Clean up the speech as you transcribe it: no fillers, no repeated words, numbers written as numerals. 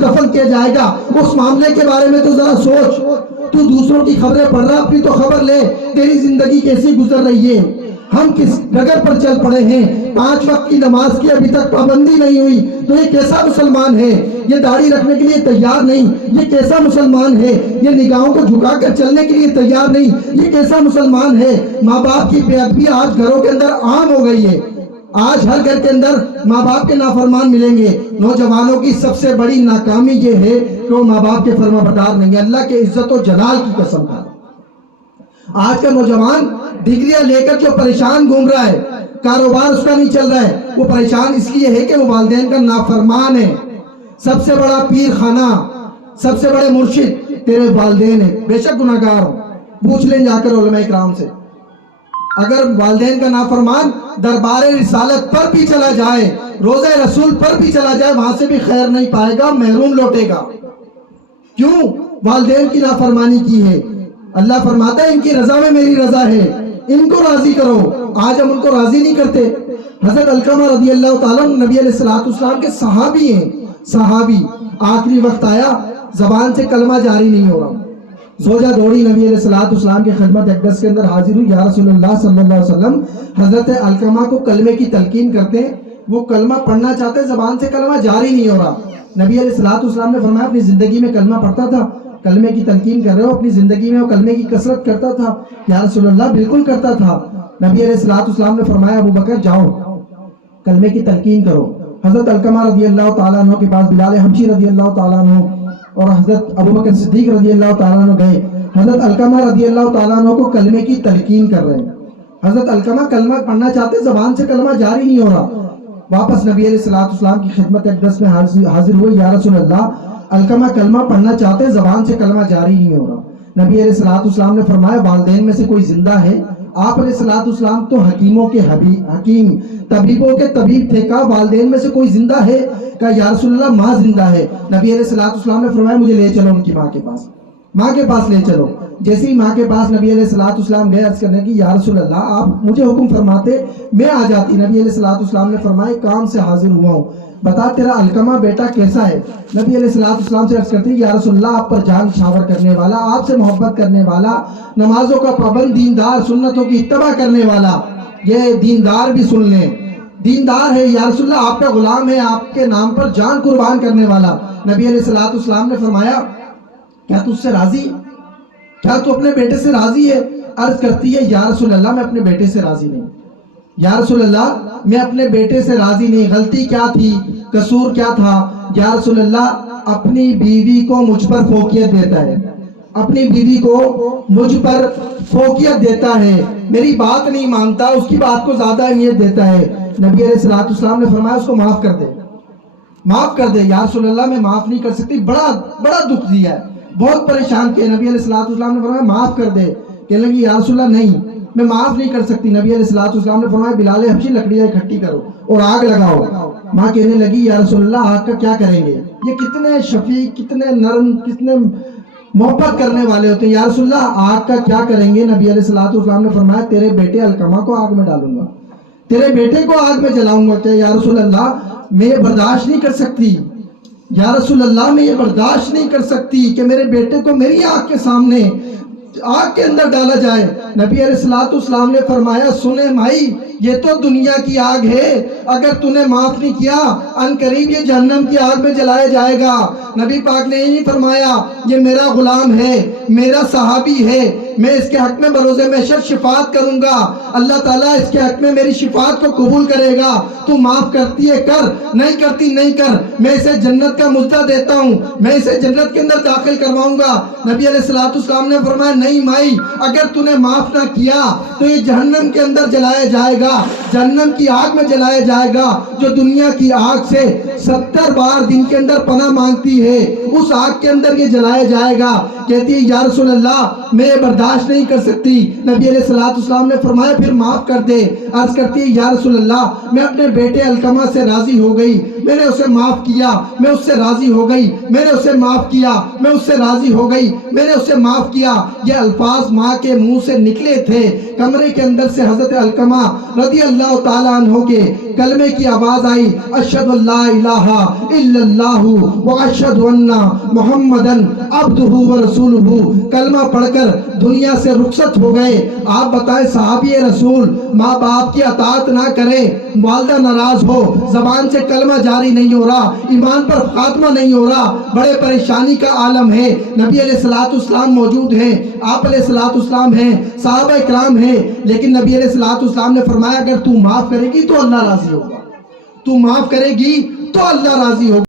دفن کیا جائے گا، اس معاملے کے بارے میں تو ذرا سوچ. تو دوسروں کی خبریں پڑھ رہا، اپنی تو خبر لے. تیری زندگی کیسی گزر رہی ہے؟ ہم کس ڈگر پر چل پڑے ہیں؟ 5 وقت کی نماز کی ابھی تک پابندی نہیں ہوئی. تو یہ کیسا مسلمان ہے؟ یہ داڑھی رکھنے کے لیے تیار نہیں. یہ کیسا مسلمان ہے؟ یہ نگاہوں کو جھکا کر چلنے کے لیے تیار نہیں. یہ کیسا مسلمان ہے؟ ماں باپ کی بے ادبی آج گھروں کے اندر عام ہو گئی ہے. آج ہر گھر کے اندر ماں باپ کے نافرمان ملیں گے. نوجوانوں کی سب سے بڑی ناکامی یہ ہے کہ وہ ماں باپ کے فرما بردار نہیں ہیں. اللہ کے عزت و جلال کی قسم ہے، آج کا نوجوان ڈگریاں لے کر جو پریشان گھوم رہا ہے، کاروبار اس کا نہیں چل رہا ہے، وہ پریشان اس لیے ہے کہ وہ والدین کا نافرمان ہے. سب سے بڑا پیر خانہ، سب سے بڑے مرشد تیرے والدین ہیں. بے شک گناہگار ہو، پوچھ لیں جا کر علماء اکرام سے. اگر والدین کا نافرمان دربار رسالت پر بھی چلا جائے، روزہ رسول پر بھی چلا جائے، وہاں سے بھی خیر نہیں پائے گا، محروم لوٹے گا. کیوں؟ والدین کی نافرمانی کی ہے. اللہ فرماتا ہے ان کی رضا میں میری رضا ہے، ان کو راضی کرو. آج ہم ان کو راضی نہیں کرتے. حضرت علقمہ رضی اللہ تعالیٰ نبی علیہ السلام کے صحابی ہیں. صحابی، آخری وقت آیا، زبان سے کلمہ جاری نہیں ہو رہا. زوجہ دوڑی نبی علیہ السلام کی خدمت اقدس کے اندر حاضر ہوئی. یا رسول اللہ صلی اللہ علیہ وسلم، حضرت علقمہ کو کلمے کی تلقین کرتے ہیں، وہ کلمہ پڑھنا چاہتے، زبان سے کلمہ جاری نہیں ہو رہا. نبی علیہ السلام نے فرمایا اپنی زندگی میں کلمہ پڑھتا تھا؟ کلمے کی تلقین کر رہے ہو، اپنی زندگی میں وہ کلمے کی کثرت کرتا تھا؟ یا رسول اللہ بالکل کرتا تھا. نبی علیہ السلام نے فرمایا ابو بکر جاؤ کلمے کی تلقین کرو. حضرت علقمہ رضی اللہ تعالیٰ عنہ کے پاس بلال حبشی رضی اللہ تعالیٰ عنہ اور حضرت ابو بکر صدیق رضی اللہ تعالیٰ عنہ گئے. حضرت علقمہ رضی اللہ تعالیٰ عنہ کو کلمے کی تلقین کر رہے ہیں. حضرت علقمہ کلمہ پڑھنا چاہتے، زبان سے کلمہ جاری نہیں ہو رہا. واپس نبی علیہ السلام کی خدمت اقدس میں حاضر ہوئے. یا رسول اللہ علقمہ کلمہ پڑھنا چاہتے، زبان سے کلمہ جاری نہیں ہو رہا. نبی علیہ السلام نے فرمایا والدین میں سے کوئی زندہ ہے؟ آپ علیہ السلام تو حکیموں کے حکیم، طبیبوں کے طبیب تھے. کہا والدین میں سے کوئی زندہ ہے؟ کہا یا رسول اللہ ماں زندہ ہے. نبی علیہ السلام نے فرمایا مجھے لے چلو ان کی ماں کے پاس. ماں کے پاس لے چلو. جیسے ہی ماں کے پاس نبی علیہ السلام گئے عرض کرنے کی یا رسول اللہ آپ مجھے حکم فرماتے میں آ جاتی. نبی علیہ السلام نے فرمایا کام سے حاضر ہوا ہوں، بتا تیرا علقمہ بیٹا کیسا ہے؟ نبی علیہ السلام سے عرض کرتی یا رسول اللہ آپ پر جان نچھاور کرنے والا، آپ سے محبت کرنے والا، نمازوں کا پابند، دیندار، سنتوں کی اتباع کرنے والا. یہ دیندار بھی سن لیں، دیندار ہے. یا رسول اللہ آپ کا غلام ہے، آپ کے نام پر جان قربان کرنے والا. نبی علیہ السلام نے فرمایا کیا تو اس سے راضی؟ کیا تو اپنے بیٹے سے راضی ہے؟ عرض کرتی ہے یا رسول اللہ میں اپنے بیٹے سے راضی نہیں. یا رسول اللہ میں اپنے بیٹے سے راضی نہیں. غلطی کیا تھی؟ قصور کیا تھا؟ یا رسول اللہ اپنی بیوی کو مجھ پر فوقیت دیتا ہے، اپنی بیوی کو مجھ پر فوقیت دیتا ہے، میری بات نہیں مانتا، اس کی بات کو زیادہ اہمیت دیتا ہے. نبی علیہ السلام نے فرمایا اس کو معاف کر دے، معاف کر دے. یا رسول اللہ میں معاف نہیں کر سکتی، بڑا دکھ دیا ہے، بہت پریشان کیا. نبی علیہ السلام نے فرمایا معاف کر دے. کہنے لگی یا رسول اللہ نہیں میں معاف نہیں کر سکتی. نبی علیہ السلام نے فرمایا بلال حبشی لکڑیاں اکٹھی کرو اور آگ لگاؤ. ماں کہنے لگی یا رسول اللہ آگ کا کیا کریں گے؟ یہ کتنے شفیق، کتنے نرم، کتنے محبت کرنے والے ہوتے ہیں. یا رسول اللہ آگ کا کیا کریں گے؟ نبی علیہ السلام نے فرمایا تیرے بیٹے علقمہ کو آگ میں ڈالوں گا، تیرے بیٹے کو آگ میں جلاؤں گا. کہ یا رسول اللہ میں یہ برداشت نہیں کر سکتی، یا رسول اللہ میں یہ برداشت نہیں کر سکتی کہ میرے بیٹے کو میری آنکھ کے سامنے آگ کے اندر ڈالا جائے. نبی علیہ السلام نے فرمایا سنے مائی یہ تو دنیا کی آگ ہے، اگر تو نے معاف نہیں کیا ان قریب یہ جہنم کی آگ میں جلایا جائے گا. نبی پاک نے یہ نہیں فرمایا یہ میرا غلام ہے، میرا صحابی ہے، میں اس کے حق میں بروز محشر شفاعت کروں گا، اللہ تعالیٰ اس کے حق میں میری شفاعت کو قبول کرے گا. تو معاف کرتی ہے کر، نہیں کرتی نہیں کر، میں اسے جنت کا مژدہ دیتا ہوں، میں اسے جنت کے اندر داخل کرواؤں گا. نبی علیہ السلام نے فرمایا نہیں مائی اگر تو نے معاف نہ کیا تو یہ جہنم کے اندر جلایا جائے گا، جہنم کی آگ میں جلایا جائے گا جو دنیا کی آگ سے 70 بار دن کے اندر پناہ مانگتی ہے، اس آگ کے اندر یہ جلایا جائے گا کہتی ہے یا رسول اللہ میں یہ برداشت نہیں کر سکتی. نبی علیہ السلام نے فرمایا پھر معاف کر دے. عرض کرتی ہے یا رسول اللہ میں اپنے بیٹے علقمہ سے راضی ہو گئی, میں نے اسے معاف کیا, میں اس سے راضی ہو گئی, میں نے اسے معاف کیا, میں اس سے راضی ہو گئی, میں نے اسے معاف کیا. یہ الفاظ ماں کے منہ سے نکلے تھے. کمرے کے اندر سے حضرت علقمہ رضی اللہ تعالیٰ عنہ کے کلمے کی آواز آئی, اشہد اللہ الہ الا اللہ واشہد ان محمدن عبدہ ورسولہ. کلمہ پڑھ کر دنیا سے رخصت ہو گئے. آپ بتائیں صحابی رسول ماں باپ کی اطاعت نہ کرے, والدہ ناراض ہو, زبان سے کلمہ جاری نہیں ہو رہا, ایمان پر خاتمہ نہیں ہو رہا, بڑے پریشانی کا عالم ہے. نبی علیہ السلام موجود ہیں, آپ علیہ السلام ہیں, صحابہ اکرام ہیں, لیکن نبی علیہ السلام نے فرمایا اگر تو معاف کرے گی تو اللہ راضی ہوگا, تو معاف کرے گی تو اللہ راضی ہوگا.